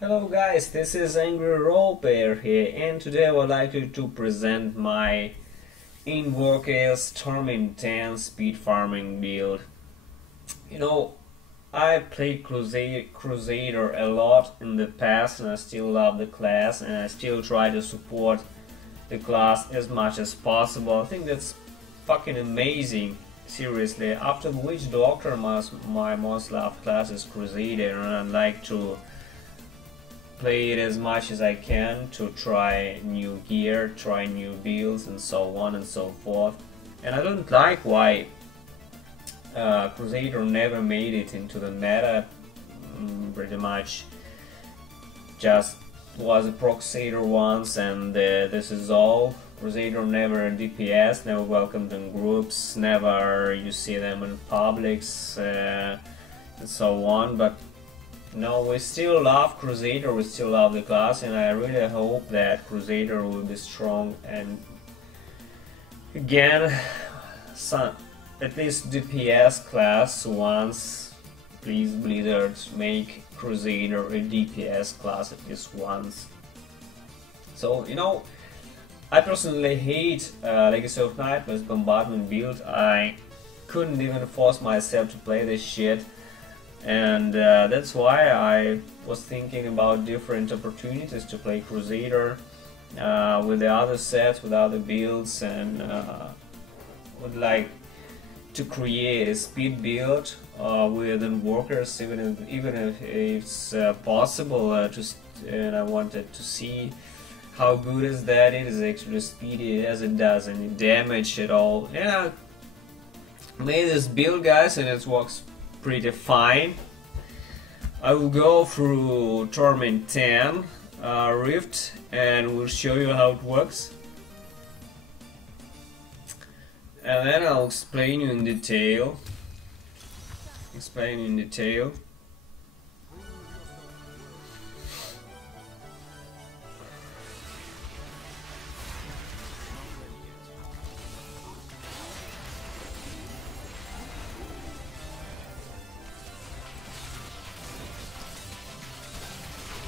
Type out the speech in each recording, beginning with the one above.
Hello guys, this is Angry Roleplayer here, and today I would like to present my INVOKER T13 speed farming build. I played Crusader a lot in the past, and I still love the class, and I still try to support the class as much as possible. I think that's fucking amazing. Seriously, after Witch Doctor, my most loved class is Crusader, and I like to play it as much as I can to try new gear, try new builds, and so on and so forth. And I don't like why Crusader never made it into the meta. Pretty much just was a Crusader once, and this is all. Crusader never DPS, never welcomed in groups, never you see them in publics, and so on. But no, we still love Crusader, we still love the class, and I really hope that Crusader will be strong and again, at least DPS class once. Please, Blizzard, make Crusader a DPS class at least once. So, I personally hate Legacy of Nightmares bombardment build. I couldn't even force myself to play this shit. And that's why I was thinking about different opportunities to play Crusader with the other sets, with other builds, and would like to create a speed build with Invokers, even if it's possible. And I wanted to see how good is that it is actually speedy, as it does any damage at all. Yeah, made this build, guys, and it works pretty fine. I will go through Torment 10 Rift and will show you how it works, and then I'll explain you in detail.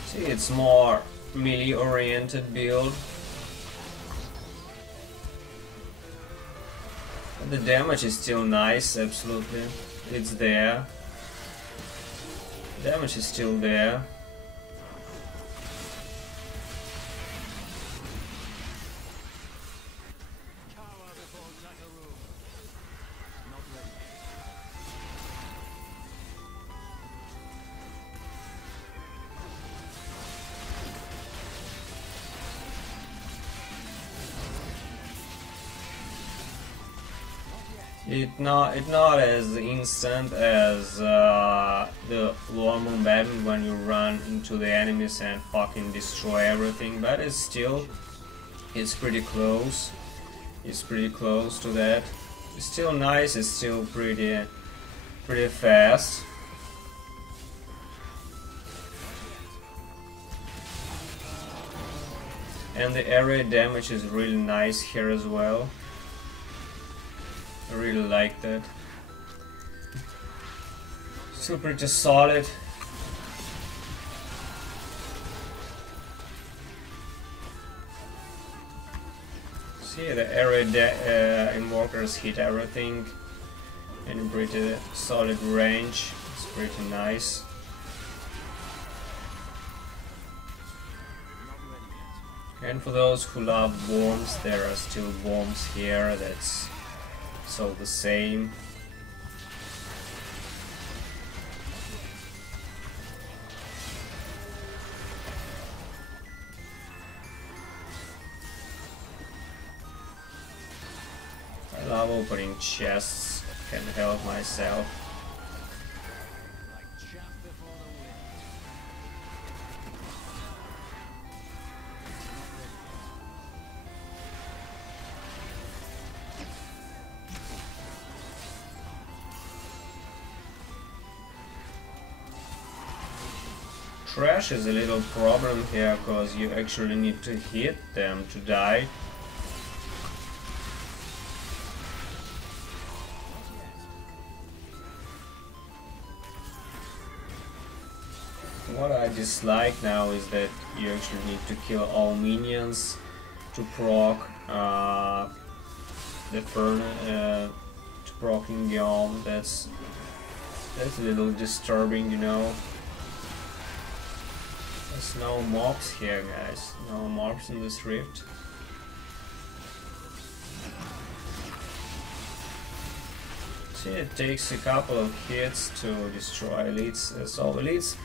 See, it's more melee oriented build. But the damage is still nice, absolutely. It's there. Damage is still there. It's not as instant as the War Bombardment when you run into the enemies and fucking destroy everything, but it's pretty close. It's pretty close to that. It's still nice. It's still pretty fast. And the area damage is really nice here as well. I really like that. Still pretty solid. See, the area Invokers hit everything in pretty solid range. It's pretty nice. And for those who love bombs, there are still bombs here. That's so the same. I love opening chests, can't help myself. Trash is a little problem here, because you actually need to hit them to die. What I dislike now is that you actually need to kill all minions to proc the furnace, to proc Ingiom. That's a little disturbing, you know. There's no mobs here, guys. No mobs in this rift. See, it takes a couple of hits to destroy elites. So elites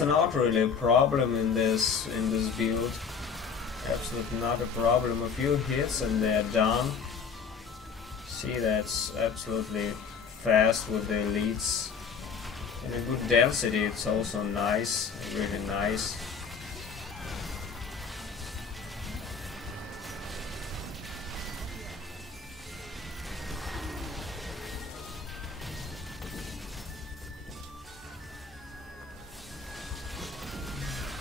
are not really a problem in this build. Absolutely not a problem. A few hits and they're done. See, that's absolutely fast with the elites. And a good density, it's also nice, really nice.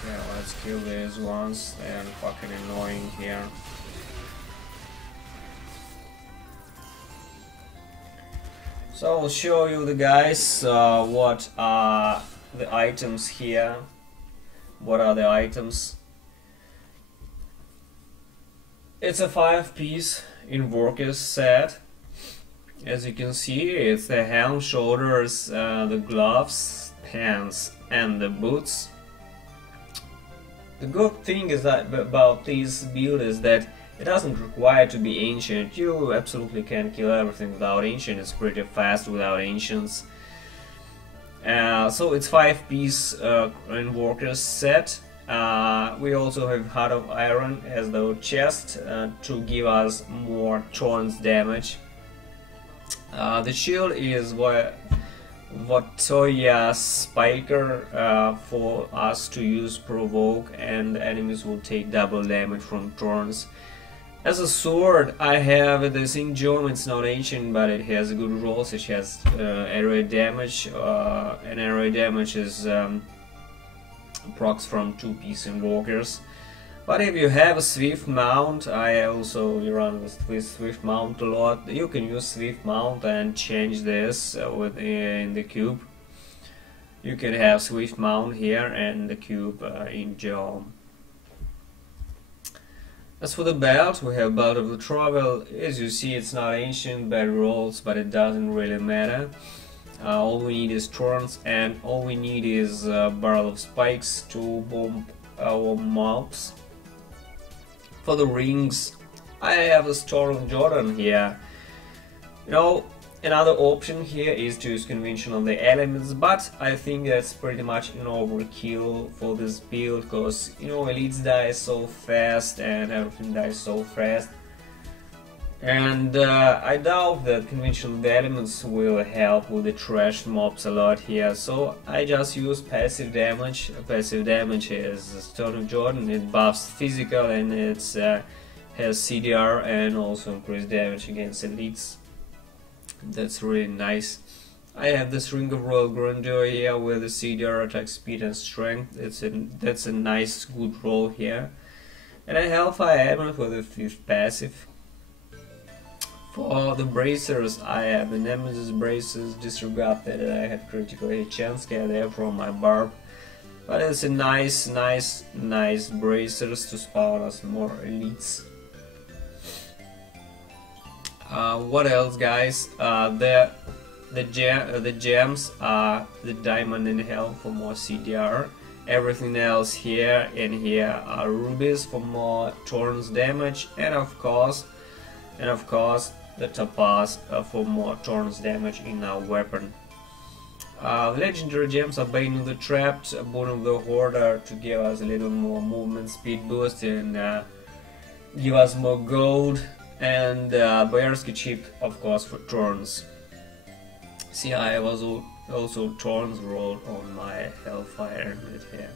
Yeah, let's kill these ones, they're fucking annoying here. So I'll show you the guys what are the items here. What are the items? It's a 5-piece Invokers set. As you can see, it's the helm, shoulders, the gloves, pants and the boots. The good thing is that about this build is that it doesn't require to be ancient. You absolutely can kill everything without ancient. It's pretty fast without ancients. So it's 5-piece Invokers set. We also have Heart of Iron as the chest to give us more thorns damage. The shield is Votoya Spiker for us to use provoke, and enemies will take double damage from thorns. As a sword, I have this Ingeom. It's not ancient, but it has good rolls. It has area damage, and area damage is procs from 2-piece Invokers. But if you have a Swift Mount, I also run with Swift Mount a lot. You can use Swift Mount and change this in the cube. You can have Swift Mount here and the cube Ingeom. As for the belt, we have Belt of the Travel. As you see, it's not ancient, bad rolls, but it doesn't really matter. All we need is thorns, and all we need is a barrel of spikes to bomb our mobs. For the rings, I have a Storm Jordan here. You know, another option here is to use convention on the elements, but I think that's pretty much an overkill for this build, because you know, elites die so fast and everything dies so fast, and I doubt that convention on the elements will help with the trash mobs a lot here. So I just use passive damage. Passive damage is Stone of Jordan. It buffs physical and it has CDR and also increased damage against elites. That's really nice. I have this Ring of Royal Grandeur here with the CDR, attack speed and strength. That's a nice good roll here. And I Hellfire Admiral for the 5th passive. For the bracers, I have the Nemesis braces. Disregard that I had critical hit chance scare there from my barb. But it's a nice bracers to spawn us more elites. What else, guys? The gems are the diamond in hell for more CDR. Everything else here and here are rubies for more thorns damage, and of course the topaz for more thorns damage in our weapon. Legendary gems are Bane of the Trapped, Bone of the Hoarder to give us a little more movement speed boost and give us more gold. And Boyarsky chip, of course, for thorns. See, I have also thorns rolled on my Hellfire Helmet here.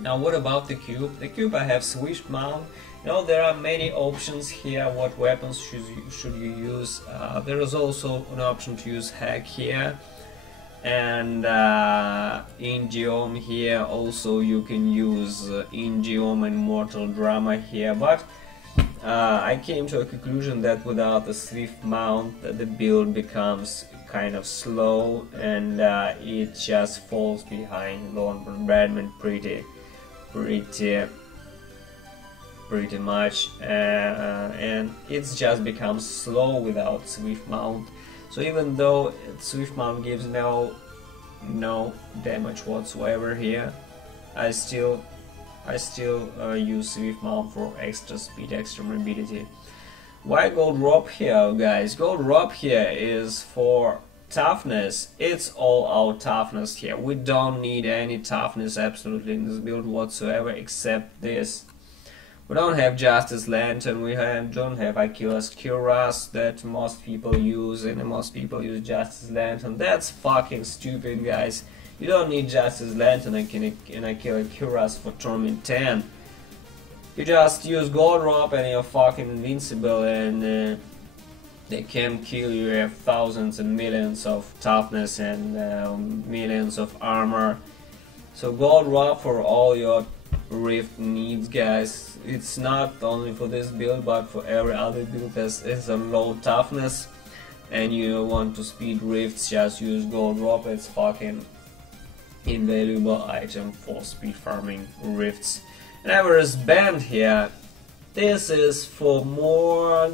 Now, what about the cube? The cube, I have Swift Mount. You know, there are many options here. What weapons should you use? There is also an option to use Hack here, and Ingeom here. Also, you can use Ingeom and Mortal Drama here, but I came to a conclusion that without the Swift Mount, the build becomes kind of slow, and it just falls behind lone bombardment pretty much, and it's just becomes slow without swift mount. So even though swift mount gives no damage whatsoever here, I still use swift mount for extra speed, extra mobility. Why gold rope here, guys? Gold rope here is for toughness. It's all out toughness here. We don't need any toughness absolutely in this build whatsoever except this. We don't have Justice Lantern, we don't have Achilles Cuirass that most people use, and most people use Justice Lantern. That's fucking stupid, guys. You don't need Justice Lantern and Achilles Cuirass for Torment 10. You just use Gold Rope and you're fucking invincible, and they can kill you. You have thousands and millions of toughness and millions of armor. So Gold Rope for all your Rift needs, guys. It's not only for this build but for every other build that is a low toughness and you want to speed rifts, just use Gold Rope. It's fucking invaluable item for speed farming rifts. And Everest Band here, this is for more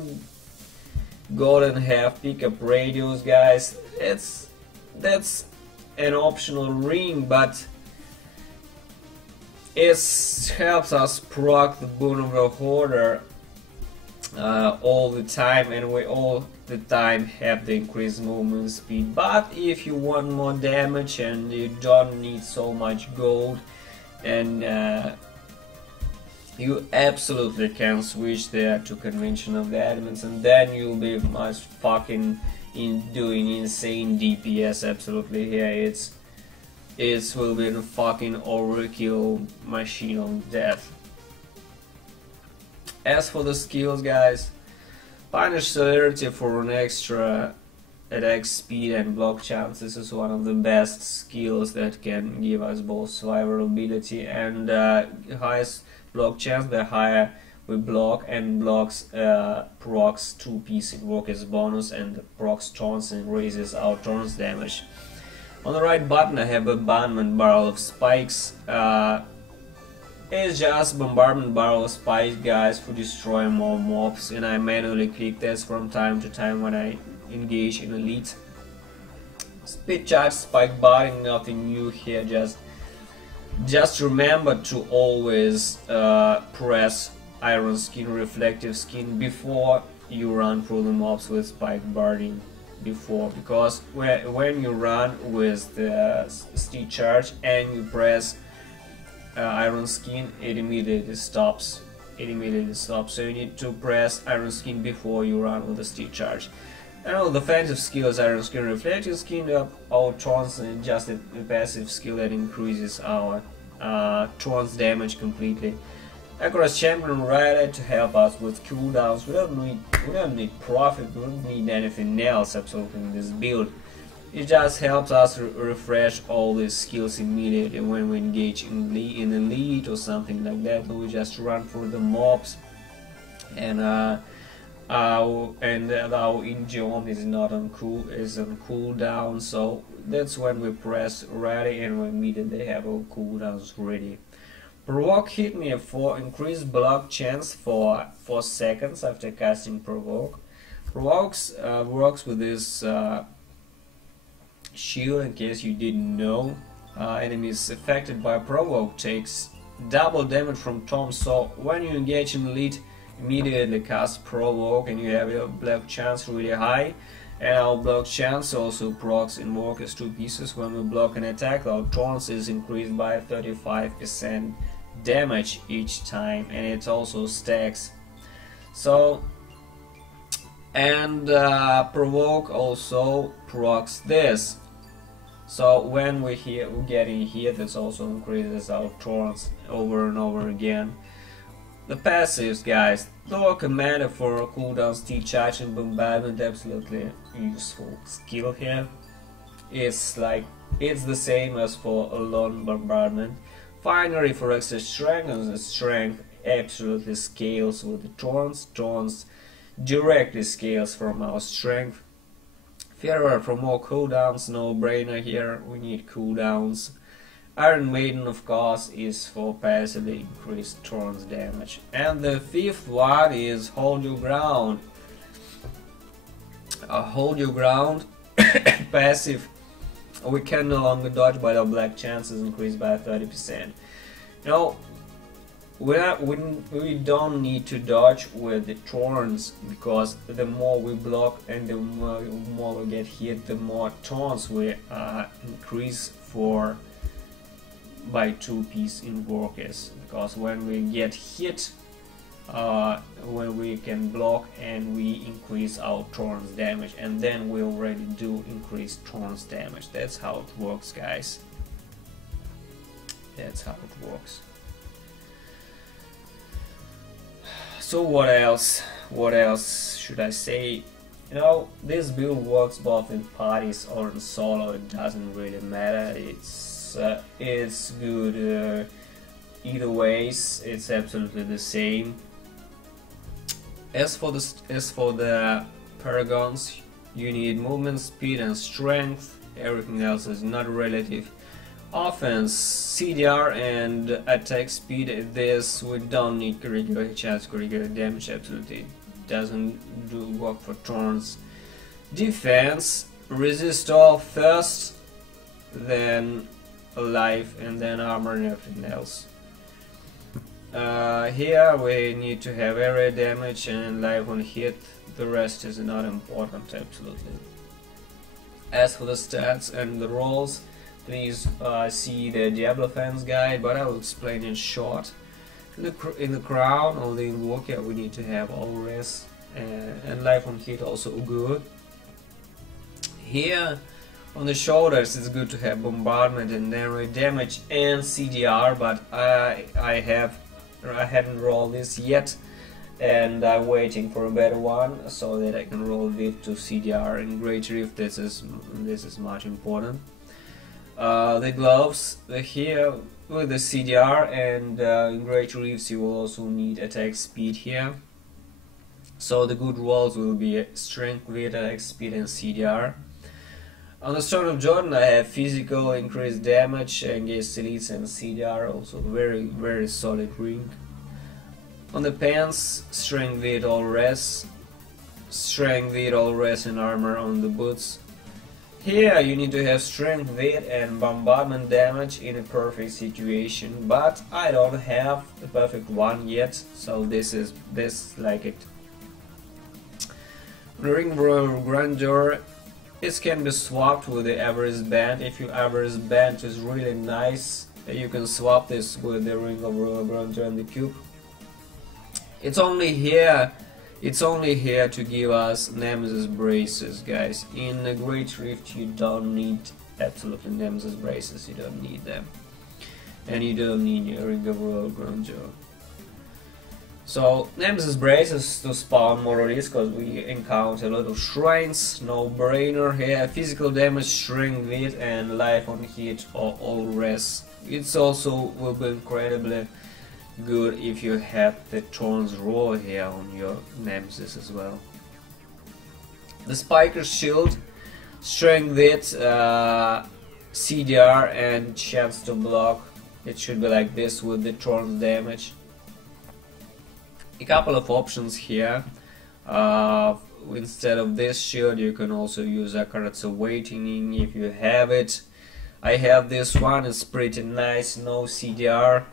golden half pickup radios, guys. That's an optional ring, but it helps us proc the Boon of the Hoarder all the time, and we all the time have the increased movement speed. But if you want more damage and you don't need so much gold, and you absolutely can switch there to conventional elements, and then you'll be much fucking doing insane DPS. Absolutely, here it will be a fucking overkill machine of death. As for the skills, guys, Punish Celerity for an extra attack speed and block chance. This is one of the best skills that can give us both survivability and highest block chance. The higher we block, and blocks procs 2-piece Invokers bonus, and procs taunts and raises our taunts damage. On the right button I have a Bombardment Barrel of Spikes. It's just Bombardment Barrel of Spikes, guys, for destroying more mobs, and I manually click this from time to time when I engage in Elite. Speed Charge Spike Barding, nothing new here, just remember to always press Iron Skin, Reflective Skin before you run through the mobs with Spike Barding. Because when you run with the Speed Charge and you press Iron Skin, it immediately stops. So you need to press Iron Skin before you run with the Speed Charge. And all defensive skills, Iron Skin, Reflective Skin, our taunts, and just a passive skill that increases our taunts damage completely. Accurate Champion Rider to help us with cooldowns. We don't need profit, we don't need anything else absolutely in this build. It just helps us refresh all these skills immediately when we engage in Elite or something like that. We just run through the mobs, and our Ingeom is not on cooldown, so that's when we press ready and we immediately have our cooldowns ready. Provoke hit me for increased block chance for 4 seconds after casting Provoke. Provokes works with this shield, in case you didn't know. Enemies affected by Provoke takes double damage from Tom, so when you engage in Elite, immediately cast Provoke and you have your block chance really high. And our block chance also procs Invokers 2 pieces. When we block an attack, our taunts is increased by 35% damage each time, and it also stacks. So, and Provoke also procs this. So when we're getting hit, this also increases our taunts over and over again. The passives, guys. Thor Commander for cooldown, Speed Charge and Bombardment, absolutely useful skill here. It's the same as for a lone bombardment. Finery for extra strength, and the strength absolutely scales with the taunts. Taunts directly scales from our strength. Fairer for more cooldowns, no brainer here, we need cooldowns. Iron Maiden, of course, is for passively increased Thorns damage. And the fifth one is Hold Your Ground. Hold Your Ground, passive. We can no longer dodge, but our black chances increase by 30%. You know, we don't need to dodge with the Thorns, because the more we block and the more we get hit, the more Thorns we increase for by 2-piece Invokers, because when we get hit, when we can block and we increase our Thorns damage, and then we already do increase Thorns damage. That's how it works, guys. That's how it works. So what else? What else should I say? You know, this build works both in parties or in solo. It doesn't really matter. It's good either ways. It's absolutely the same. As for the paragons, you need movement speed and strength. Everything else is not relative. Offense, CDR and attack speed. This we don't need regular chance, regular damage. Absolutely doesn't do work for Thorns. Defense, resist all first, then life, and then armor and everything else. Here we need to have area damage and life on hit. The rest is not important, absolutely. As for the stats and the rolls, please see the Diablo fans guide, but I will explain in short. In the crown or the invoker, we need to have all res and life on hit also good. Here on the shoulders, it's good to have bombardment and area damage and CDR, but I haven't rolled this yet, and I'm waiting for a better one so that I can roll it to CDR and Great Rift. This is much important. The gloves here with the CDR, and in Great Rifts you will also need attack speed here. So the good rolls will be strength with attack speed and CDR. On the Stone of Jordan I have physical, increased damage against elites and CDR, also very solid ring. On the pants, strength with all res, and armor on the boots. Here you need to have strength with and bombardment damage in a perfect situation, but I don't have the perfect one yet, so this like it. Ring Royal Grandeur, it can be swapped with the average band. If your average band is really nice, you can swap this with the Ring of Royal Grandeur and the cube. It's only here to give us Nemesis braces, guys. In a Great Rift you don't need absolutely Nemesis braces, you don't need them. And you don't need your Ring of Royal Grandeur. So Nemesis braces to spawn more of this, because we encounter a lot of shrines, no brainer here. Physical damage, strength with and life on hit or all res. It's also will be incredibly good if you have the Thorns roll here on your Nemesis as well. The Spiker's Shield, strength with CDR and chance to block. It should be like this with the Thorns damage. A couple of options here. Instead of this shield you can also use Akarat's Awakening if you have it. I have this one, it's pretty nice, no CDR.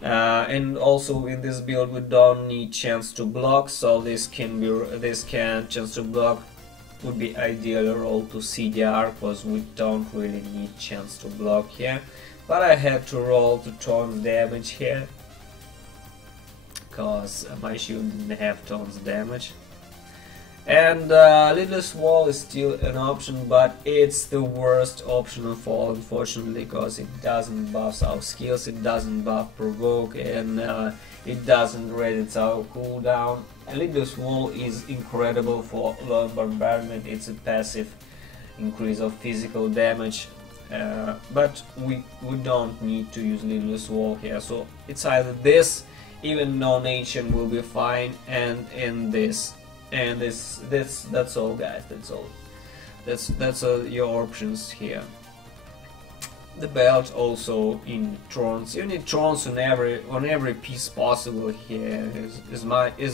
And also in this build we don't need chance to block, so this chance to block would be ideal roll to CDR, because we don't really need chance to block here. But I had to roll to Thorns damage here, because my shield didn't have Thorns damage. And Lidless Wall is still an option, but it's the worst option of all, unfortunately, because it doesn't buff our skills, it doesn't buff provoke, and it doesn't raise our cooldown. And Lidless Wall is incredible for long bombardment. It's a passive increase of physical damage, but we don't need to use Lidless Wall here. So it's either this, even non-ancient will be fine, and in this. And that's all, guys, that's all. That's your options here. The belt also in thrones. You need thrones on every piece possible here, as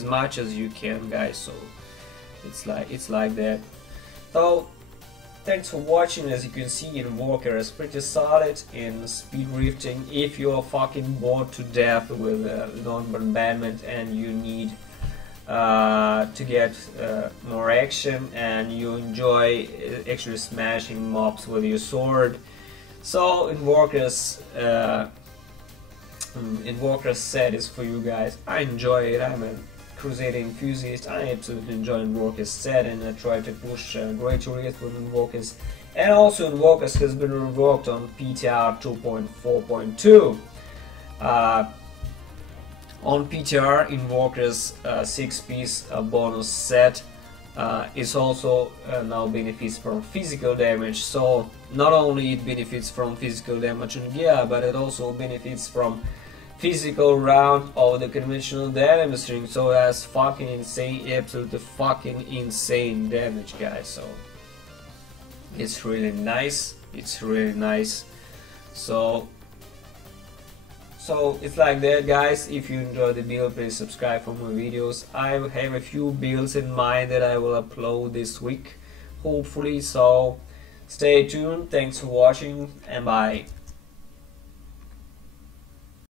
much as you can, guys. So it's like that. So thanks for watching. As you can see, Invoker is pretty solid in speed drifting. If you are fucking bored to death with non-bombardment and you need to get more action and you enjoy actually smashing mobs with your sword, so Invokers set is for you guys. I enjoy it. I'm a Crusader enthusiast. I absolutely enjoy Invokers set, and I try to push greater risk with Invokers. And also Invokers has been revoked on PTR 2.4.2. On PTR, Invokers 6-piece bonus set is also now benefits from physical damage. So not only it benefits from physical damage on gear, but it also benefits from physical round of the conventional damage string. So that's fucking insane, absolutely fucking insane damage, guys. So it's really nice. It's really nice. So it's like that, guys. If you enjoyed the build, please subscribe for more videos. I have a few builds in mind that I will upload this week, hopefully. So stay tuned. Thanks for watching, and bye.